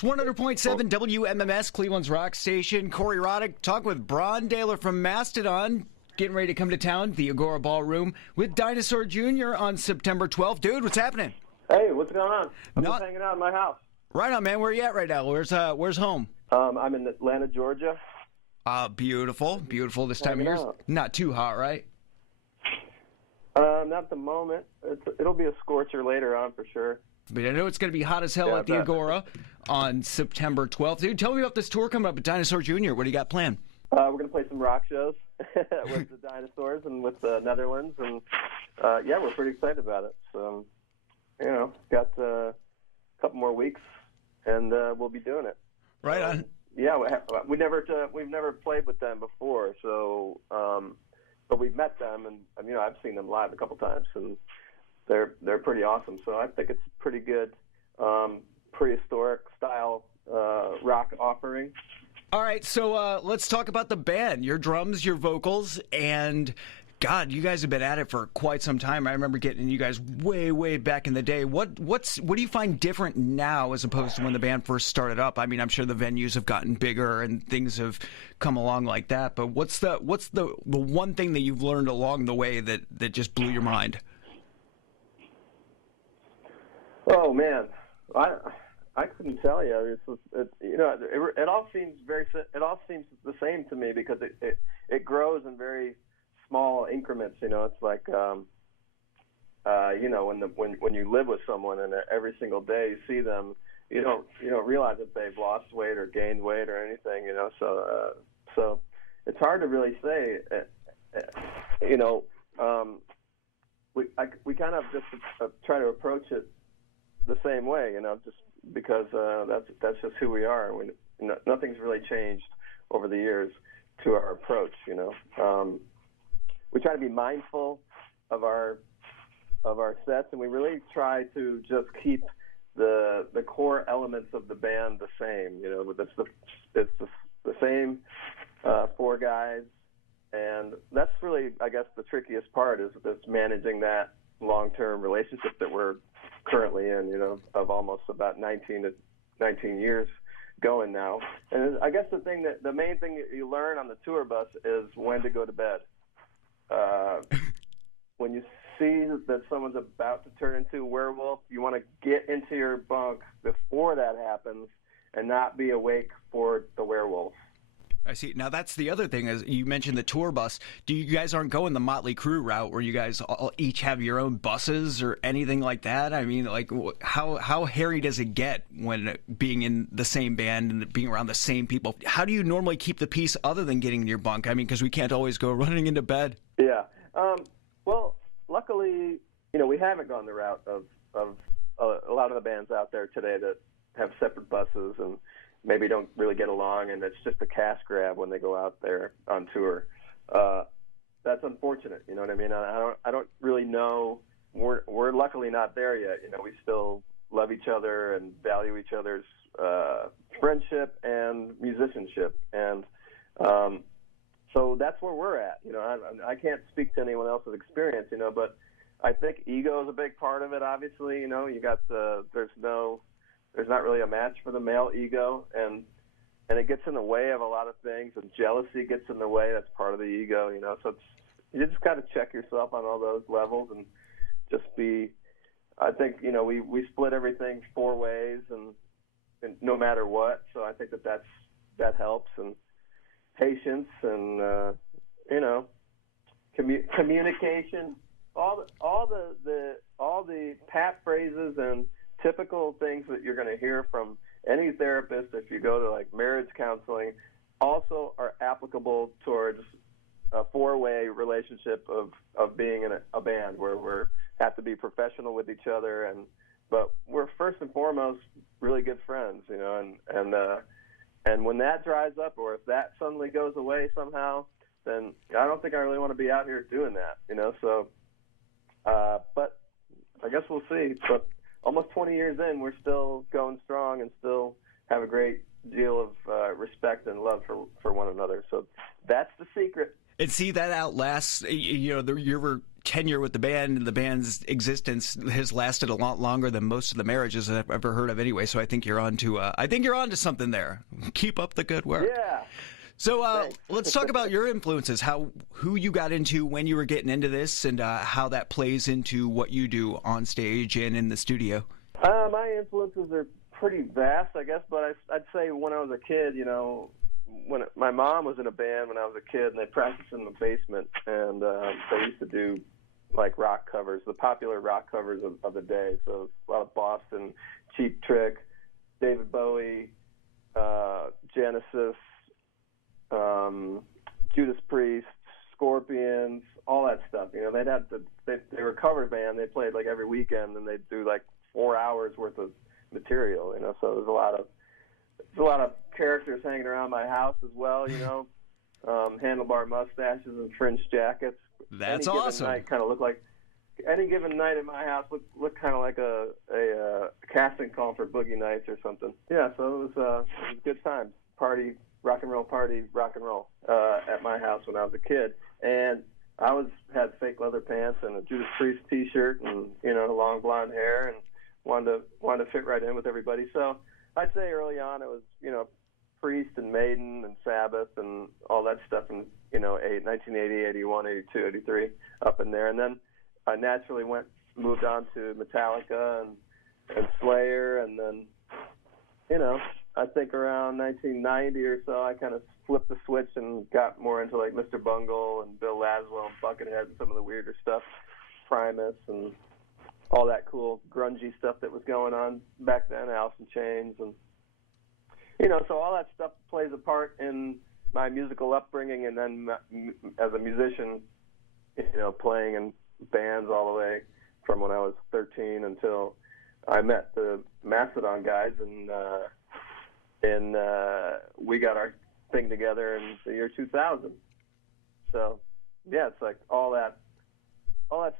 It's 100.7 WMMS, Cleveland's rock station. Corey Rotic talking with Braun Daler from Mastodon, getting ready to come to town, the Agora Ballroom, with Dinosaur Jr. on September 12th. Dude, what's happening? Hey, what's going on? I'm just hanging out in my house. Right on, man. Where are you at right now? Where's home? I'm in Atlanta, Georgia. Beautiful. Beautiful this time of year. Not too hot, right? Not at the moment. It'll be a scorcher later on for sure. But I know it's going to be hot as hell at the Agora on September 12th. Dude, tell me about this tour coming up with Dinosaur Jr. What do you got planned? We're going to play some rock shows with the Dinosaurs and with the Netherlands. And, yeah, we're pretty excited about it. So, got a couple more weeks, and we'll be doing it. Right on. Yeah, we've never played with them before, so but we've met them, and I've seen them live a couple times, and they're pretty awesome. So I think it's pretty good, prehistoric style rock offering. All right, so let's talk about the band, your drums, your vocals, and God, you guys have been at it for quite some time. I remember getting you guys way back in the day. What do you find different now as opposed to when the band first started up? I mean, I'm sure the venues have gotten bigger and things have come along like that. But what's the one thing that you've learned along the way that just blew your mind? Oh man, I couldn't tell you. It all seems the same to me because it grows in very small increments. It's like when you live with someone and every single day you see them, you don't realize if they've lost weight or gained weight or anything. So it's hard to really say. We kind of just try to approach it the same way, just because that's just who we are. Nothing's really changed over the years to our approach. We try to be mindful of our sets, and we really try to just keep the core elements of the band the same. It's the same four guys, and that's really, I guess, the trickiest part is managing that long-term relationship that we're currently in. Of almost about 19 years going now. And I guess the main thing that you learn on the tour bus is when to go to bed. When you see that someone's about to turn into a werewolf, you want to get into your bunk before that happens and not be awake for the werewolf. I see. Now that's the other thing, is you mentioned the tour bus. You guys aren't going the Motley Crue route where you guys all each have your own buses or anything like that? I mean, like, how hairy does it get when being in the same band and being around the same people? How do you normally keep the peace other than getting in your bunk? I mean, because we can't always go running into bed. Yeah. Well, luckily, we haven't gone the route of a lot of the bands out there today that have separate buses and maybe don't really get along, and it's just a cash grab when they go out there on tour. That's unfortunate. You know what I mean? I don't really know. We're luckily not there yet. We still love each other and value each other's friendship and musicianship, and so that's where we're at. I can't speak to anyone else's experience. But I think ego is a big part of it. Obviously, you got there's not really a match for the male ego, and it gets in the way of a lot of things, and jealousy gets in the way. That's part of the ego, So you just got to check yourself on all those levels and just be. I think we split everything 4 ways, and no matter what. So I think that helps, and patience, and communication, all the pat phrases and typical things that you're going to hear from any therapist if you go to like marriage counseling also are applicable towards a 4-way relationship of being in a band where we have to be professional with each other, but we're first and foremost really good friends, and when that dries up, or if that suddenly goes away somehow, then I don't think I really want to be out here doing that, so but I guess we'll see. But almost 20 years in, we're still going strong and still have a great deal of respect and love for one another. So that's the secret. And see, that outlasts, your tenure with the band and the band's existence has lasted a lot longer than most of the marriages I've ever heard of anyway. So I think you're on to something there. Keep up the good work. Yeah. So let's talk about your influences, who you got into when you were getting into this, and how that plays into what you do on stage and in the studio. My influences are pretty vast, I guess, but I'd say when I was a kid, when my mom was in a band when I was a kid, and they practiced in the basement, and they used to do like rock covers, the popular rock covers of the day. So a lot of Boston, Cheap Trick, David Bowie, Genesis, Judas Priest, Scorpions, all that stuff. They were a cover band. They played like every weekend, and they'd do like 4 hours worth of material. So there's a lot of characters hanging around my house as well. Handlebar mustaches and fringe jackets. That's any awesome. Given night kind of look like any given night at my house looked kind of like a casting call for Boogie Nights or something. Yeah, so it was good times. Party, rock and roll at my house when I was a kid, and I had fake leather pants and a Judas Priest T-shirt and long blonde hair, and wanted to fit right in with everybody. So I'd say early on it was Priest and Maiden and Sabbath and all that stuff in 1980, 81, 82, 83 up in there, and then I naturally moved on to Metallica and Slayer, and then I think around 1990 or so I kind of flipped the switch and got more into like Mr. Bungle and Bill Laswell and Buckethead and some of the weirder stuff, Primus and all that cool grungy stuff that was going on back then, Alice in Chains, and so all that stuff plays a part in my musical upbringing, and then as a musician, playing in bands all the way from when I was 13 until I met the Mastodon guys, and we got our thing together in the year 2000. So yeah, it's like all that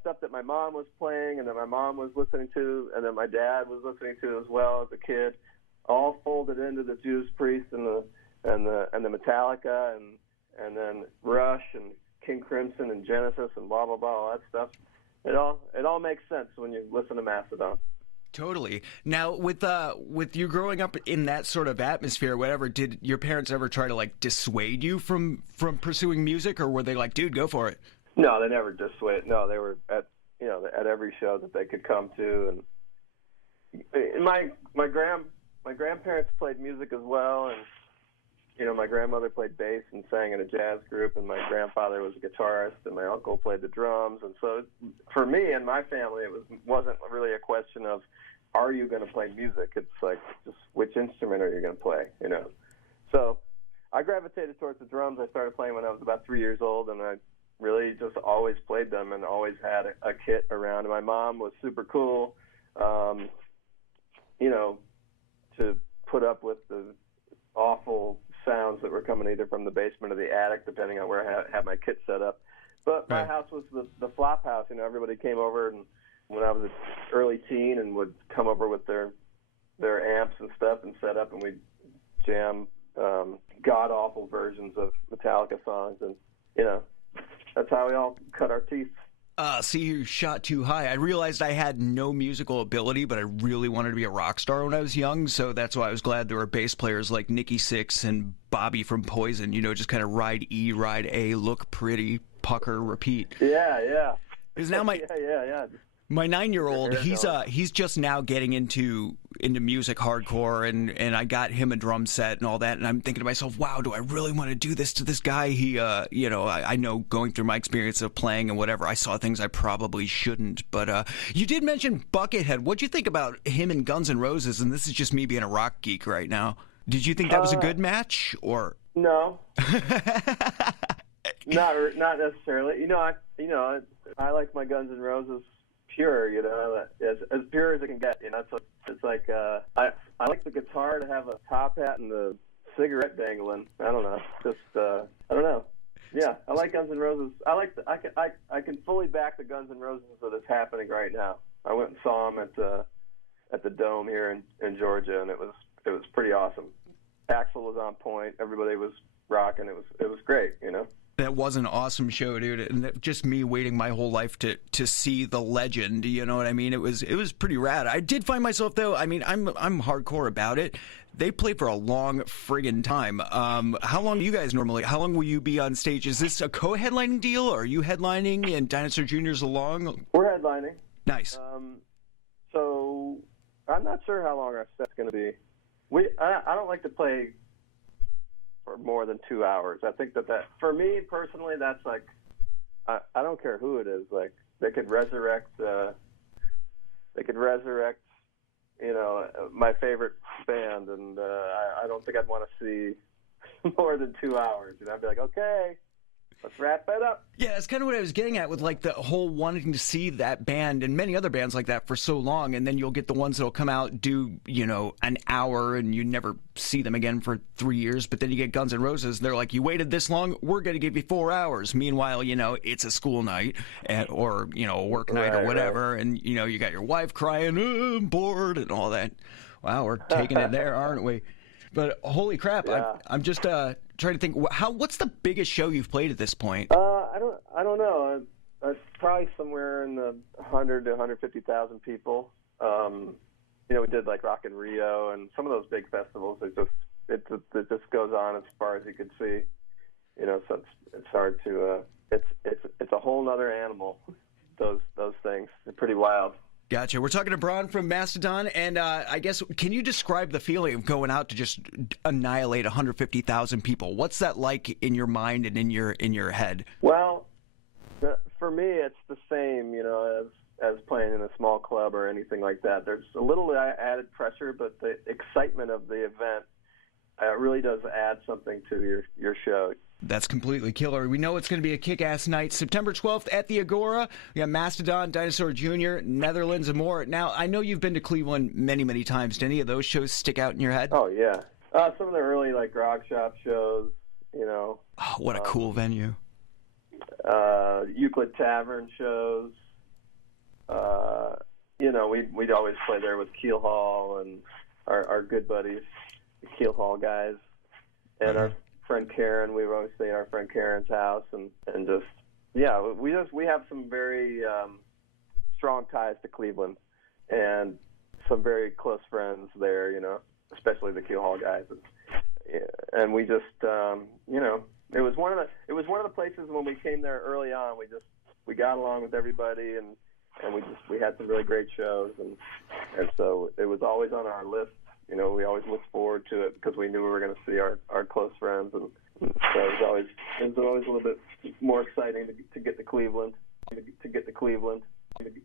stuff that my mom was playing, and then my mom was listening to, and then my dad was listening to as well as a kid, all folded into the Judas Priest and the Metallica and then Rush and King Crimson and Genesis and blah blah blah, all that stuff. It all makes sense when you listen to Mastodon. Totally. Now, with you growing up in that sort of atmosphere, whatever, did your parents ever try to like dissuade you from pursuing music, or were they like, "Dude, go for it"? No, they never dissuaded. No, they were at every show that they could come to, and my grandparents played music as well, and my grandmother played bass and sang in a jazz group, and my grandfather was a guitarist, and my uncle played the drums. And so for me and my family, wasn't really a question of, are you going to play music? It's like, just which instrument are you going to play, So I gravitated towards the drums. I started playing when I was about 3 years old, and I really just always played them and always had a kit around. And my mom was super cool, to put up with the awful sounds that were coming either from the basement or the attic, depending on where I had my kit set up. But my house was the flop house. Everybody came over, and when I was an early teen, and would come over with their amps and stuff and set up, and we'd jam god awful versions of Metallica songs, and that's how we all cut our teeth. See, you shot too high. I realized I had no musical ability, but I really wanted to be a rock star when I was young, so that's why I was glad there were bass players like Nikki Sixx and Bobby from Poison, just kind of ride E, ride A, look pretty, pucker, repeat. Yeah. Because now my 9-year-old, he's just now getting into music hardcore, and I got him a drum set and all that, and I'm thinking to myself, wow, do I really want to do this to this guy? He, I know going through my experience of playing and whatever, I saw things I probably shouldn't. But you did mention Buckethead. What'd you think about him and Guns N' Roses? And this is just me being a rock geek right now. Did you think that was a good match, or no? Not necessarily. I like my Guns N' Roses pure, as pure as it can get, So it's like I like the guitar to have a top hat and the cigarette dangling. I don't know, I don't know. Yeah, I like Guns N' Roses. I can fully back the Guns N' Roses that is happening right now. I went and saw them at the Dome here in Georgia, and it was pretty awesome. Axl was on point. Everybody was rocking. It was great, That was an awesome show, dude, and just me waiting my whole life to see the legend. You know what I mean? It was pretty rad. I did find myself though. I mean, I'm hardcore about it. They play for a long friggin' time. How long do you guys normally? How long will you be on stage? Is this a co-headlining deal, or are you headlining and Dinosaur Jr.'s along? We're headlining. Nice. So I'm not sure how long our set's going to be. I don't like to play for more than 2 hours. I think that for me personally, that's like, I don't care who it is. Like they could resurrect, you know, my favorite band, and I don't think I'd want to see more than 2 hours. You know, I'd be like, okay, let's wrap it up. Yeah, that's kind of what I was getting at with like the whole wanting to see that band and many other bands like that for so long, and then you'll get the ones that'll come out, do, you know, an hour, and you never see them again for 3 years. But then you get Guns N' Roses, they're like, you waited this long, we're going to give you 4 hours. Meanwhile, you know, it's a school night or, you know, a work night or whatever, and, you know, you got your wife crying, oh, I'm bored, and all that. Wow, we're taking it there, aren't we? But holy crap, yeah. I'm just trying to think. What's the biggest show you've played at this point? I don't know. Probably somewhere in the 100 to 150,000 people. You know, we did like Rock in Rio and some of those big festivals. It just goes on as far as you can see. You know, so it's hard to. It's a whole other animal. Those things. They're pretty wild. Gotcha. We're talking to Braun from Mastodon, and I guess, can you describe the feeling of going out to just annihilate 150,000 people? What's that like in your mind and in your head? Well, for me, it's the same, you know, as playing in a small club or anything like that. There's a little added pressure, but the excitement of the event really does add something to your show. That's completely killer. We know it's going to be a kick-ass night. September 12th at the Agora. We got Mastodon, Dinosaur Jr., Netherlands, and more. Now, I know you've been to Cleveland many, many times. Do any of those shows stick out in your head? Oh, yeah. Some of the early, like, Grog Shop shows, you know. Oh, what a cool venue. Euclid Tavern shows. You know, we'd always play there with Keel Hall and our good buddies, the Keel Hall guys, and our friend Karen. We would always stay at our friend Karen's house, and just, yeah, we have some very strong ties to Cleveland, and some very close friends there, you know, especially the Keel Hall guys, and we just, you know, it was one of the places when we came there early on. We got along with everybody, and we had some really great shows, and so it was always on our list. You know, we always looked forward to it because we knew we were going to see our close friends, and so it was always a little bit more exciting to get to Cleveland.